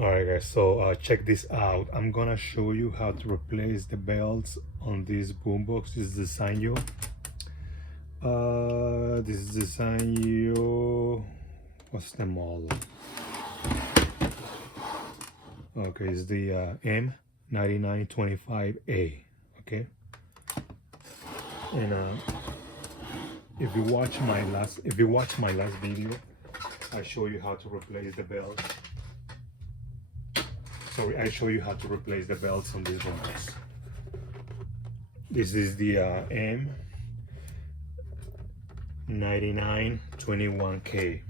Alright guys, so check this out. I'm gonna show you how to replace the belts on this boombox. This is the Sanyo. This is the Sanyo. What's the model? Okay, it's the M9925A. Okay, and if you watch my last video, I show you how to replace the belts. Sorry, I show you how to replace the belts on this boombox. This is the M9925A.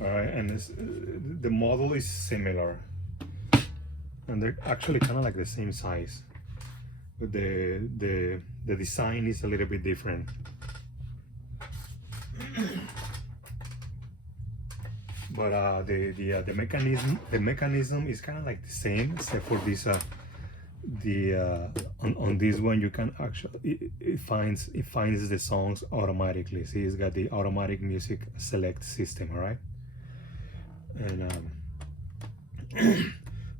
All right, and the model is similar, and they're actually kind of like the same size, but the design is a little bit different. But the mechanism is kind of like the same, except for this on this one you can actually it finds the songs automatically. See, it's got the automatic music select system. All right, and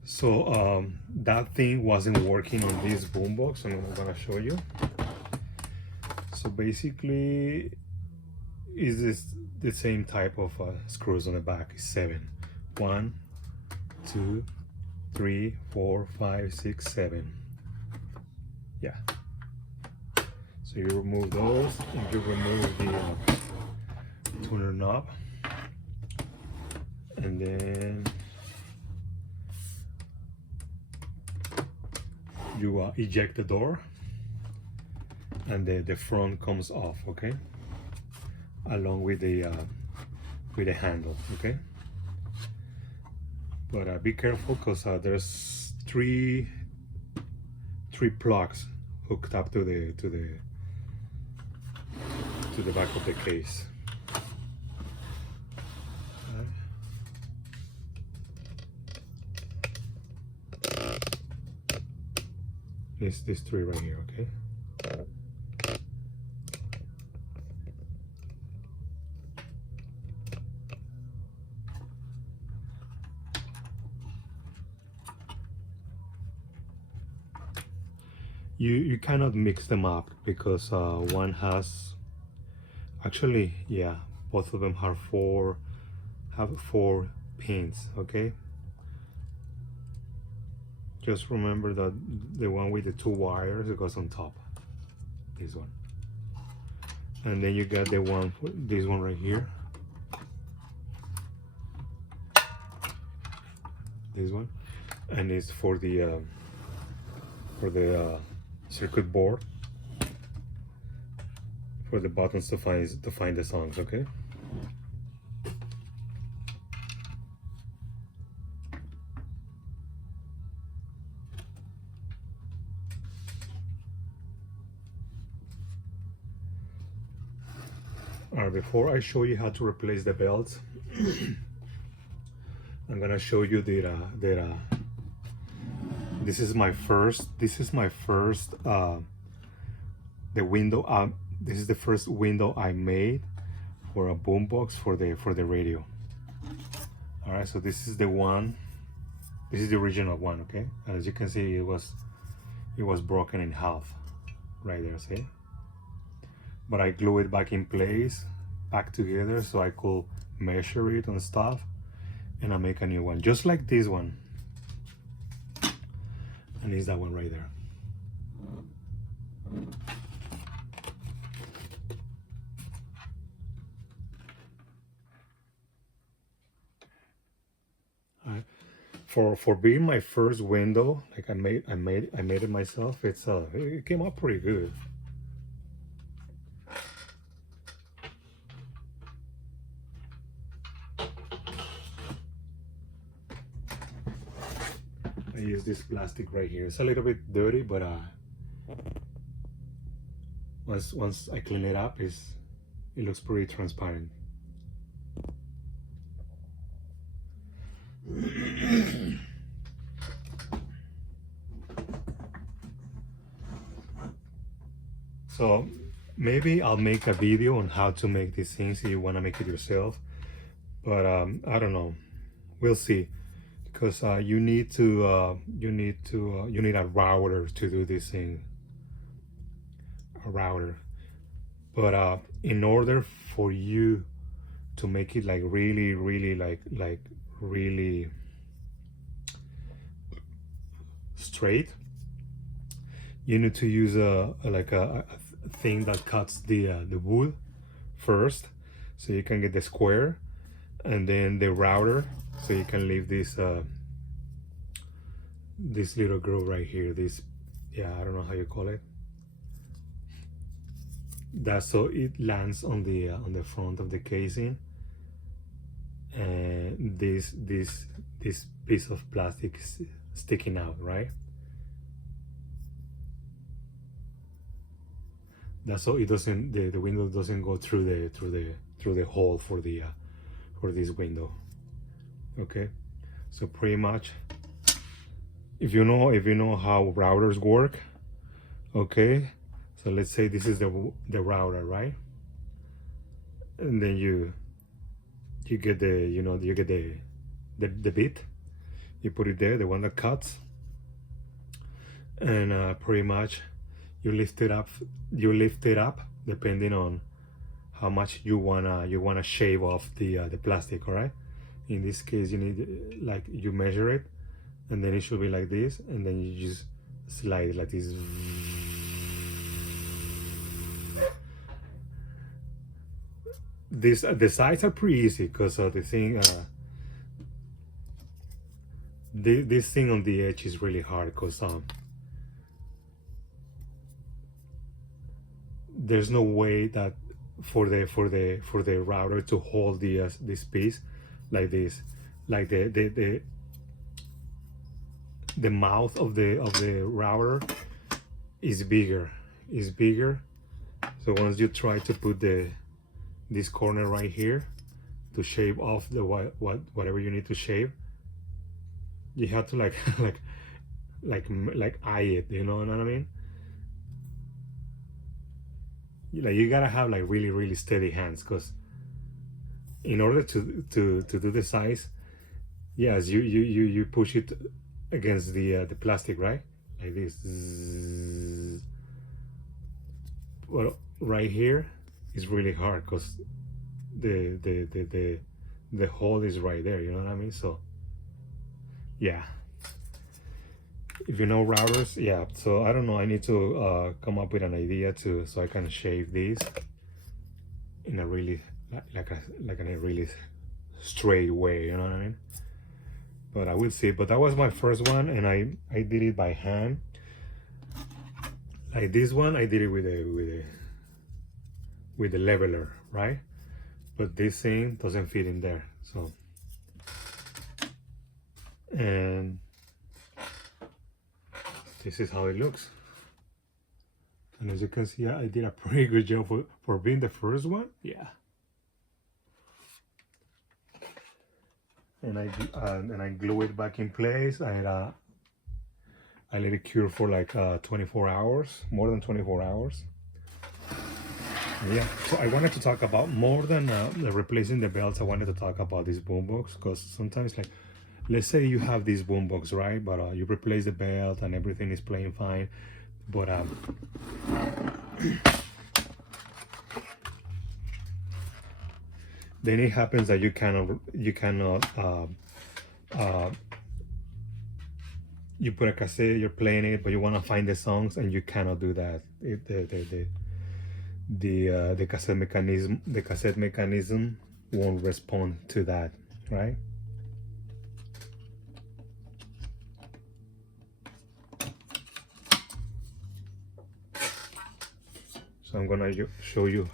so that thing wasn't working on this boombox, and I'm gonna show you. So basically, is this the same type of screws on the back? Is 7. 1, 2, 3, 4, 5, 6, 7. Yeah. So you remove those, and you remove the tuner knob, and then you eject the door, and the front comes off. Okay, along with the handle. Okay, but be careful, because there's three plugs hooked up to the back of the case. These 3 right here. Okay. You cannot mix them up, because one has actually, yeah, both of them have four pins. Okay, just remember that the one with the 2 wires, it goes on top, this one, and then you got the one, this one right here, this one, and it's for the circuit board, for the buttons to find the songs. Okay. Alright, before I show you how to replace the belts, I'm gonna show you that this is my first the window. This is the first window I made for a boombox for the radio. All right, so this is the one. This is the original one. Okay, and as you can see, it was broken in half right there. See, but I glue it back in place, back together, so I could measure it and stuff, and I make a new one just like this one. And it's that one right there. For being my first window, like I made it myself. It came out pretty good. I use this plastic right here. It's a little bit dirty, but once I clean it up, it looks pretty transparent. So maybe I'll make a video on how to make these things if you want to make it yourself, but I don't know, we'll see, because you need a router to do this thing, a router. But in order for you to make it like really really straight, you need to use a thing that cuts the wood first, so you can get the square, and then the router, so you can leave this this little groove right here, this, yeah, I don't know how you call it, that's so it lands on the front of the casing, and this piece of plastic is sticking out, right? That's so it doesn't, the window doesn't go through the hole for the for this window. Okay, so pretty much, if you know how routers work, okay, so let's say this is the router, right? And then you get the, you get the bit, you put it there, the one that cuts, and pretty much you lift it up depending on how much you wanna shave off the plastic. All right, in this case you need, like, you measure it, and then it should be like this, and then you just slide it like this. The sides are pretty easy because the thing this thing on the edge is really hard, because there's no way that for the router to hold this piece like this, like the mouth of the router is bigger, so once you try to put this corner right here to shave off the whatever you need to shave, you have to like eye it, you know what I mean? Like, you gotta have like really steady hands, because in order to do the size, yes, you push it against the plastic, right, like this. Well, right here is really hard because the hole is right there, you know what I mean? So yeah, if you know routers, yeah. So I don't know, I need to come up with an idea so I can shave these in a really in a really straight way, you know what I mean? But I will see. But that was my first one, and I did it by hand. Like this one, I did it with the leveler, right? But this thing doesn't fit in there, so. And this is how it looks. And as you can see, I did a pretty good job for being the first one. Yeah. And I glue it back in place. I let it cure for like 24 hours, more than 24 hours. And yeah, so I wanted to talk about, more than replacing the belts, I wanted to talk about this boombox, because sometimes, like, let's say you have this boombox, right? But you replace the belt and everything is playing fine, but then it happens that you cannot you put a cassette, you're playing it, but you want to find the songs, and you cannot do that. The cassette mechanism won't respond to that, right? So I'm gonna show you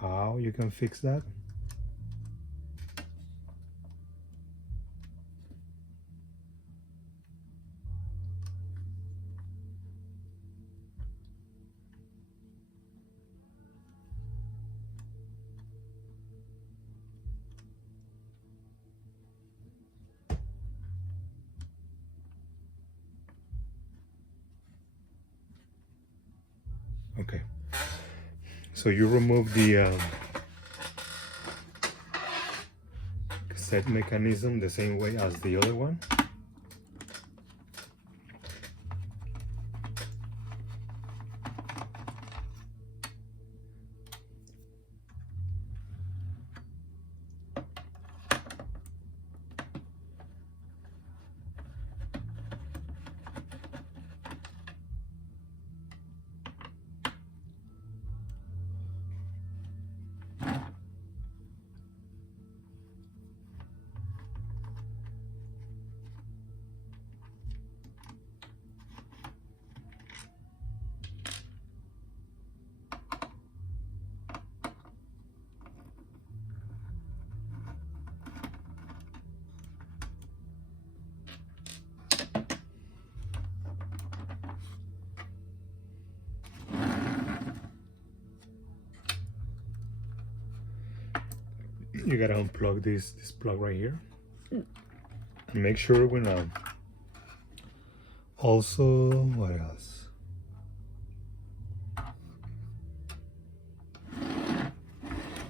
how you can fix that. Okay, so you remove the cassette mechanism the same way as the other one. you gotta unplug this plug right here, and make sure when also, what else?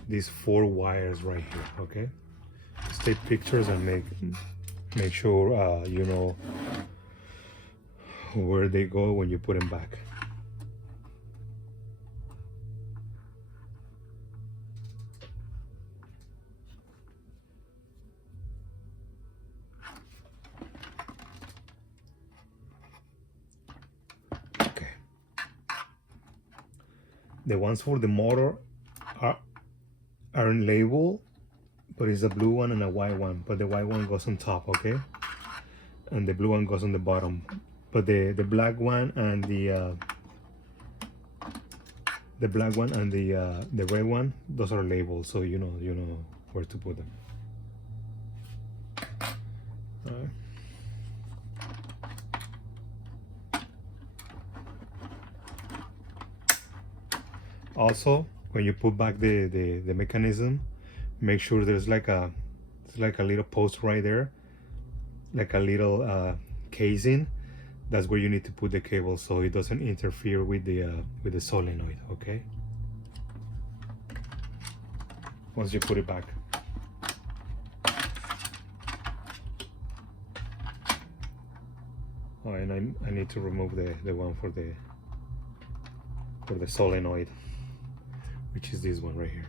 These 4 wires right here, okay? Just take pictures and make sure you know where they go when you put them back. Okay. The ones for the motor aren't labeled, but it's a blue one and a white one, but the white one goes on top, okay? And the blue one goes on the bottom, but the black one and the black one and the red one, those are labeled, so you know where to put them. All right. Also, when you put back the mechanism, make sure there's like a little post right there, like a little casing. That's where you need to put the cable so it doesn't interfere with the solenoid, okay? Once you put it back. Oh, and I need to remove the one for the solenoid, which is this one right here.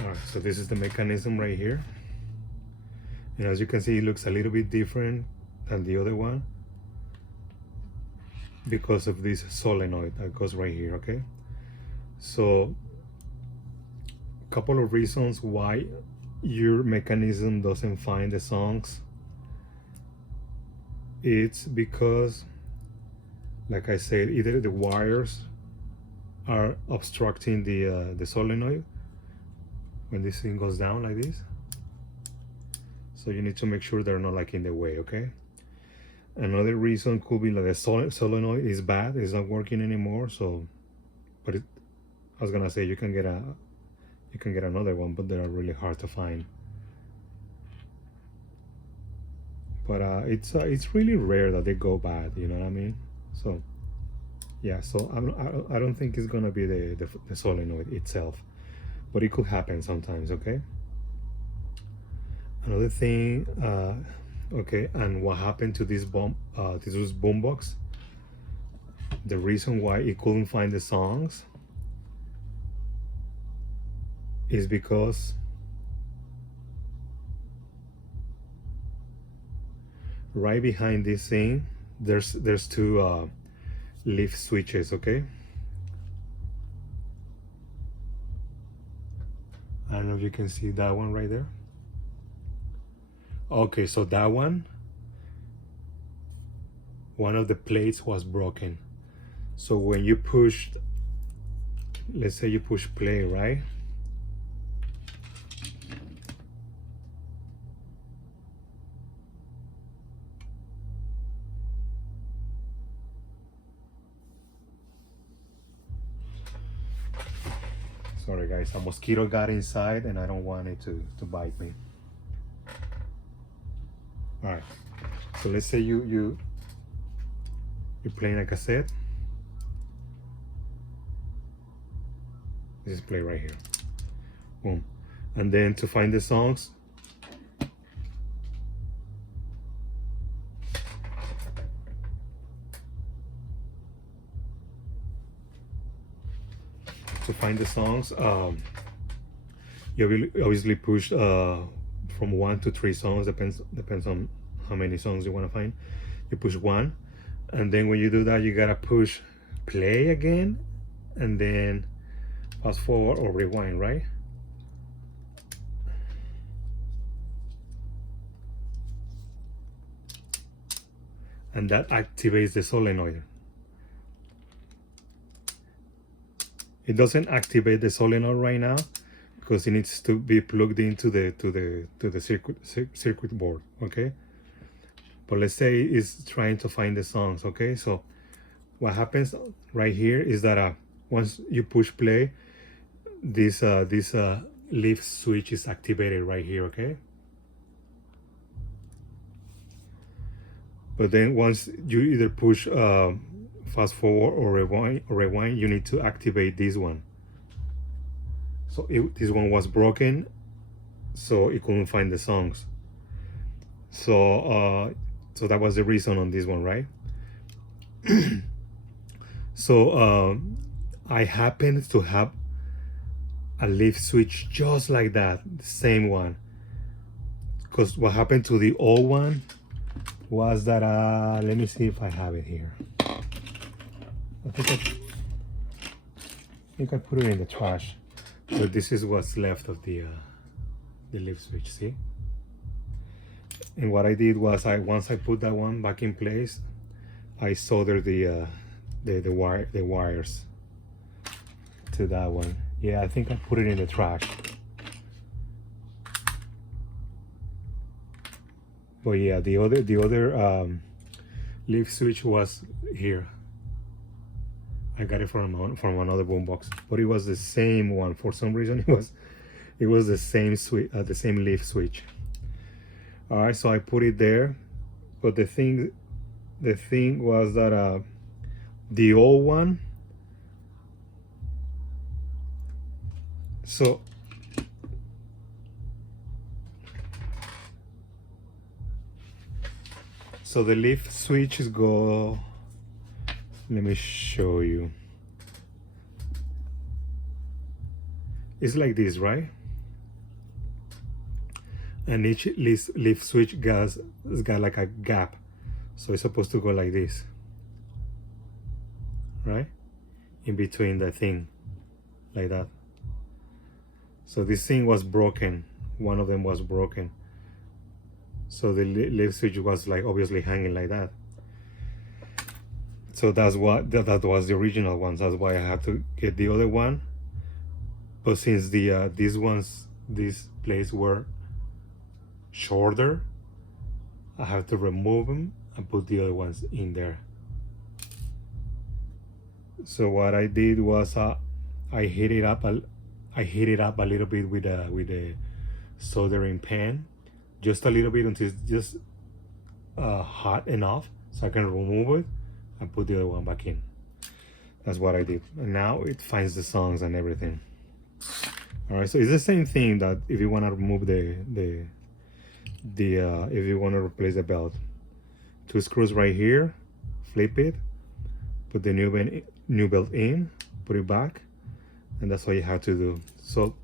Alright, so this is the mechanism right here. And as you can see, it looks a little bit different than the other one because of this solenoid that goes right here, okay? So, a couple of reasons why your mechanism doesn't find the songs. It's because, like I said, either the wires are obstructing the solenoid when this thing goes down like this. So you need to make sure they're not like in the way, okay? Another reason could be like the solenoid is bad, it's not working anymore. So, but I was gonna say you can get another one, but they're really hard to find. But it's really rare that they go bad, you know what I mean? So yeah, so I don't think it's gonna be the solenoid itself, but it could happen sometimes, okay? Another thing, okay, and what happened to this boombox? The reason why it couldn't find the songs is because right behind this thing, there's 2 lift switches, okay? I don't know if you can see that one right there. Okay, so that one of the plates was broken. So when you pushed, let's say you push play, right? Sorry guys, a mosquito got inside and I don't want it to bite me. All right, so let's say you're playing a cassette. This is play right here. Boom. And then to find the songs, you obviously push from 1 to 3 songs, depends on how many songs you want to find. You push 1, and then when you do that, you gotta push play again, and then fast forward or rewind, right? and that activates the solenoid. It doesn't activate the solenoid right now because it needs to be plugged into the circuit board, okay? But let's say it's trying to find the songs, okay? So what happens right here is that once you push play, this leaf switch is activated right here, okay? But then once you either push fast forward or rewind, you need to activate this one. So this one was broken, so it couldn't find the songs. So so that was the reason on this one, right? So I happened to have a leaf switch just like that, the same one. Because what happened to the old one was that let me see if I have it here. I think I put it in the trash. But this is what's left of the leaf switch. See? And what I did was once I put that one back in place, I soldered the wires to that one. Yeah, I think I put it in the trash. But yeah, the other leaf switch was here. I got it from another boombox, but it was the same one. For some reason, it was the same switch, the same leaf switch. All right, so I put it there, but the thing was that the old one. So the leaf switches go. Let me show you. It's like this, right? And each leaf switch has got like a gap, so it's supposed to go like this, right? In between the thing, like that. So this thing was broken. One of them was broken. So the leaf switch was like obviously hanging like that. So that's what that was the original one. That's why I had to get the other one. But since these plates were shorter, I have to remove them and put the other ones in there. So what I did was I heat it up a little bit with a soldering pan, just a little bit until it's just hot enough so I can remove it and put the other one back in. That's what I did, and now it finds the songs and everything. All right, so it's the same thing that if you want to remove if you want to replace the belt, 2 screws right here, flip it, put the new belt in, put it back, and that's all you have to do. So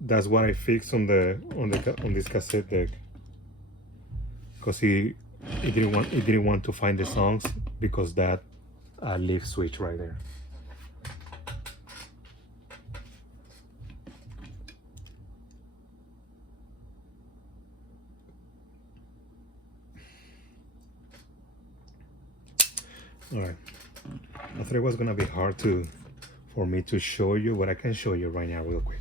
that's what I fixed on this cassette deck, because it didn't want to find the songs because that leaf switch right there. All right, I thought it was gonna be hard for me to show you, but I can show you right now real quick.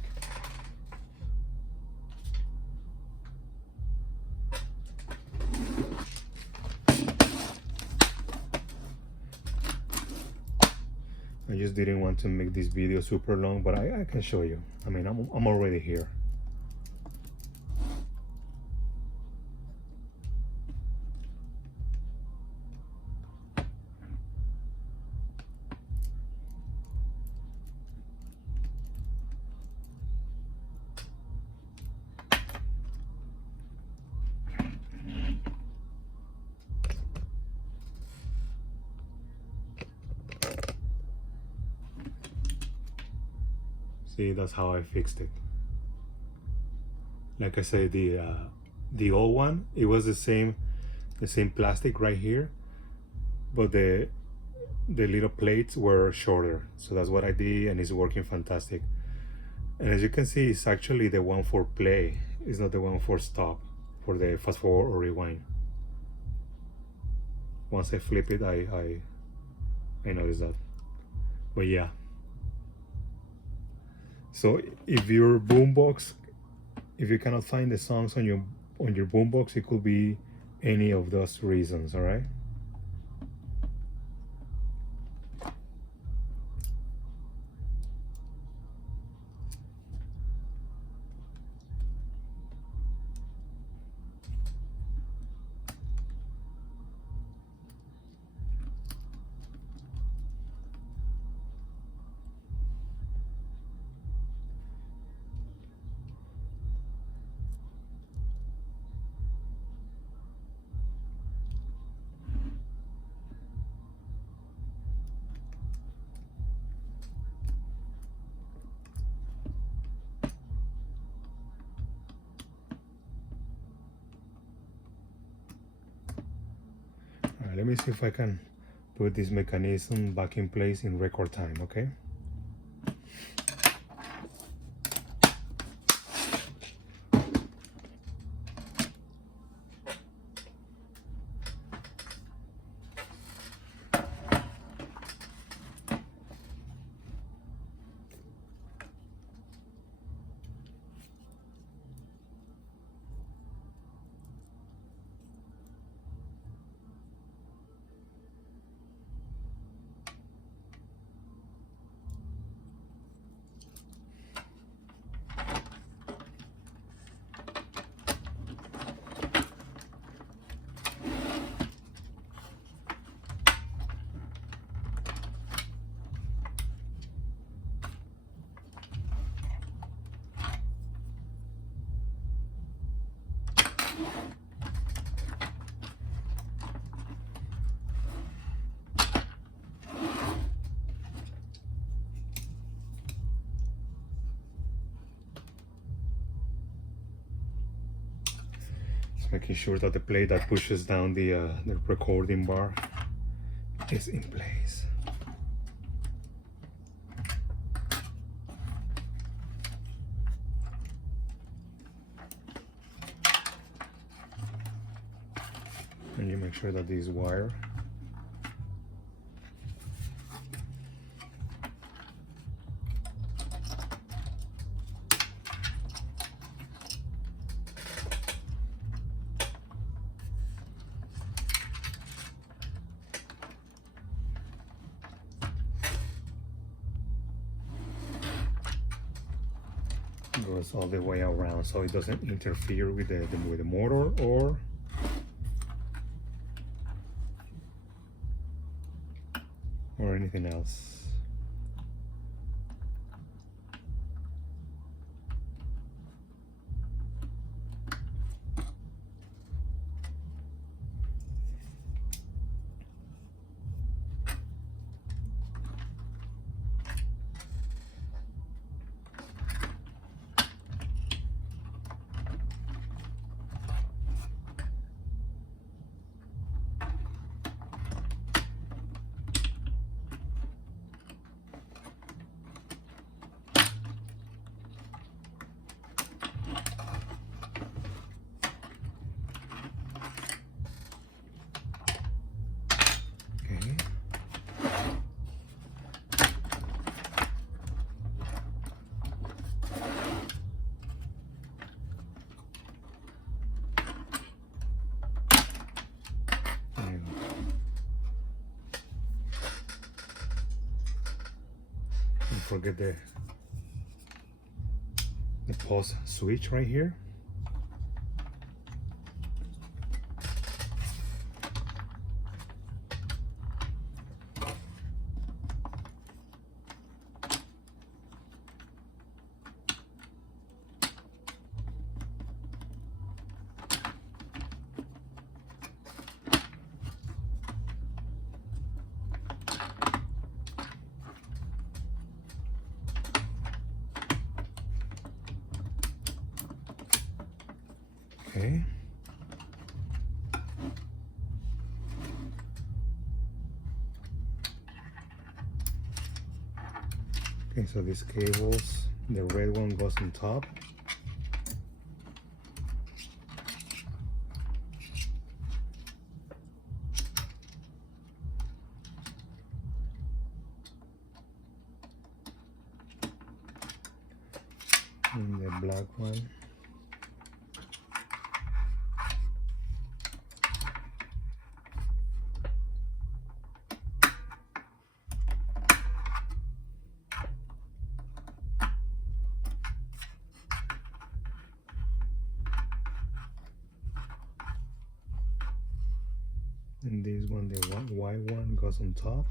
I just didn't want to make this video super long, but I can show you. I mean, I'm already here. See, that's how I fixed it. Like I said, the old one, it was the same plastic right here, but the little plates were shorter. So that's what I did, and it's working fantastic. And as you can see, it's actually the one for play. It's not the one for stop, for the fast forward or rewind. once I flip it, I noticed that. But yeah. So if your boombox, if you cannot find the songs on your boombox, it could be any of those reasons. All right. All right, let me see if I can put this mechanism back in place in record time, okay? Making sure that the plate that pushes down the recording bar is in place. And you make sure that this wire goes all the way around, so it doesn't interfere with the motor or anything else. Forget the pause switch right here. Okay. Okay, so these cables, the red one goes on top. black one. And this one, the white one, goes on top.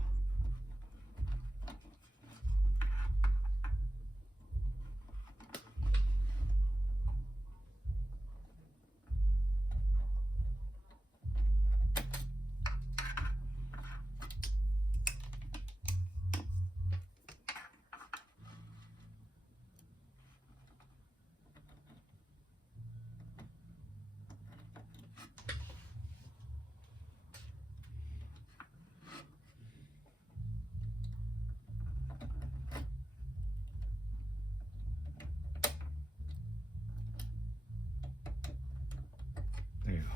There you go.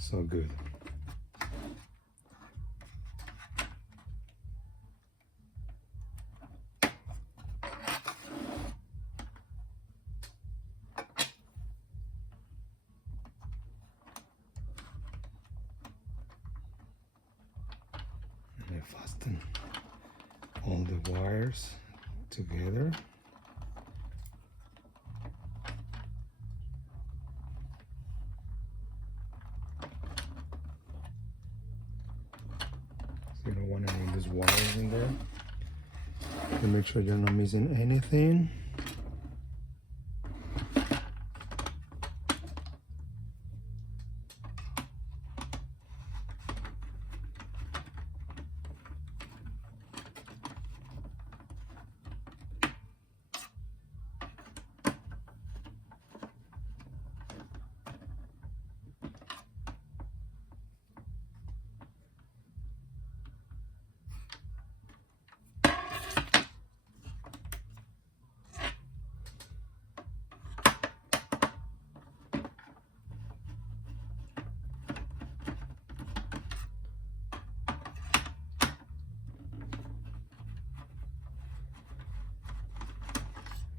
So good. And I fasten all the wires together. You don't want any of these wires in there. To make sure you're not missing anything.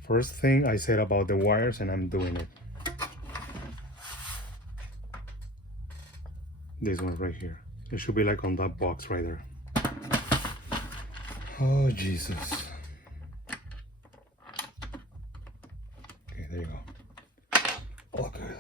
First thing I said about the wires, and I'm doing it. This one right here. It should be like on that box right there. Oh, Jesus. Okay, there you go. All good.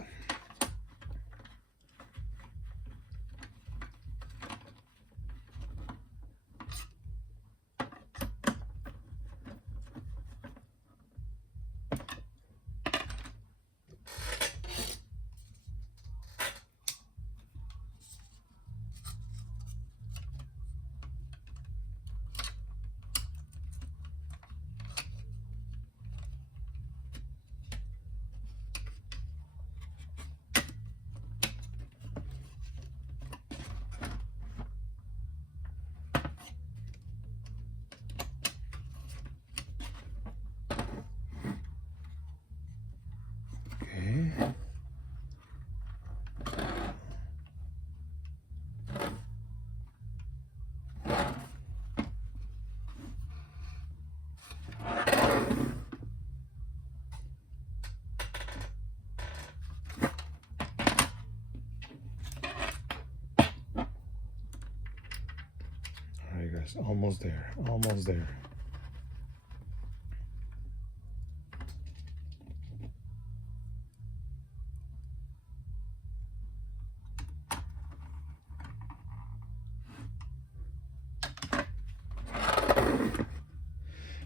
Alright guys, almost there, almost there.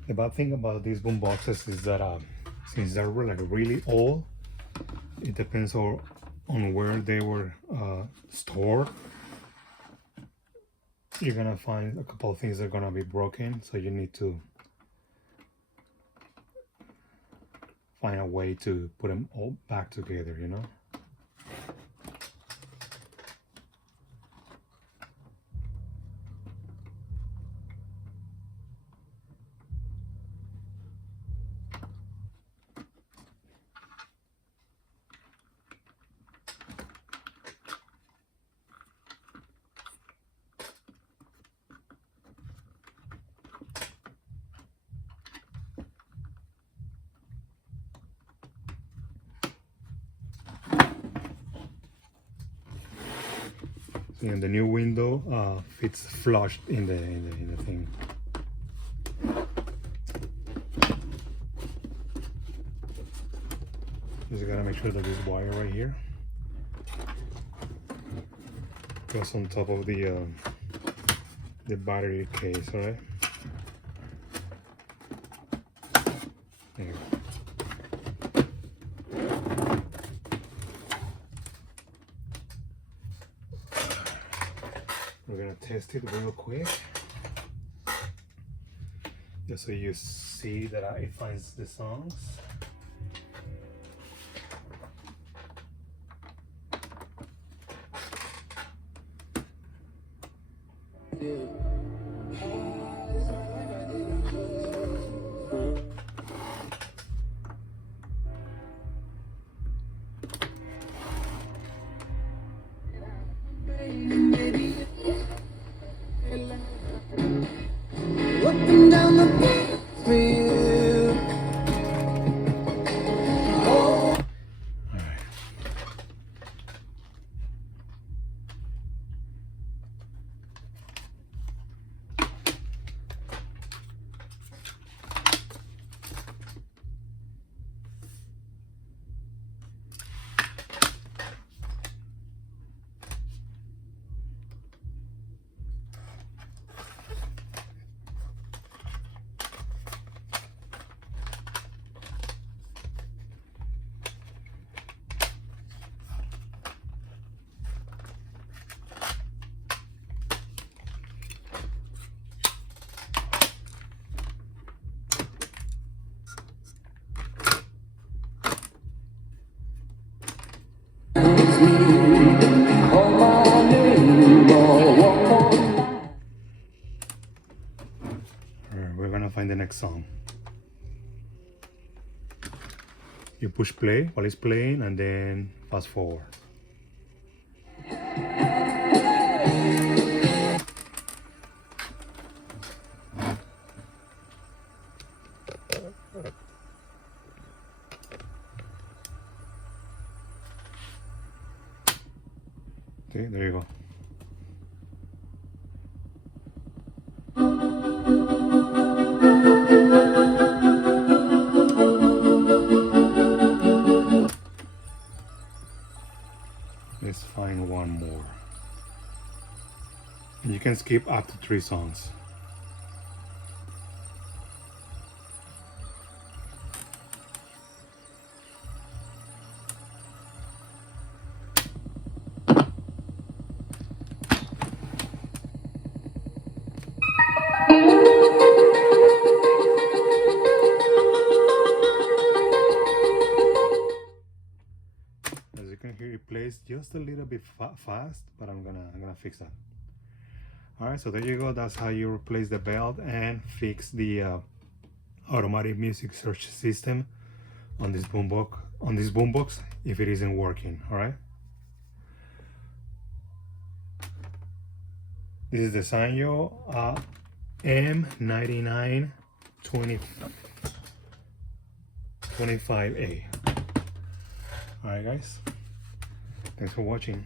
The bad thing about these boom boxes is that since they're like really old, it depends on where they were stored. You're gonna find a couple of things that are gonna be broken, so you need to find a way to put them all back together, you know? and the new window fits flushed in the thing. Just gotta make sure that this wire right here goes on top of the battery case, all right? There you go. We're gonna test it real quick, just so you see that it finds the songs. Walking down the beat for you. We're gonna find the next song. You push play while it's playing and then fast forward. Okay, there you go. Let's find one more. And you can skip up to 3 songs. As you can hear, it plays just a little bit fast, but I'm gonna fix that. All right, so there you go. That's how you replace the belt and fix the automatic music search system on this boombox if it isn't working. All right. This is the Sanyo M9925A. All right, guys. Thanks for watching.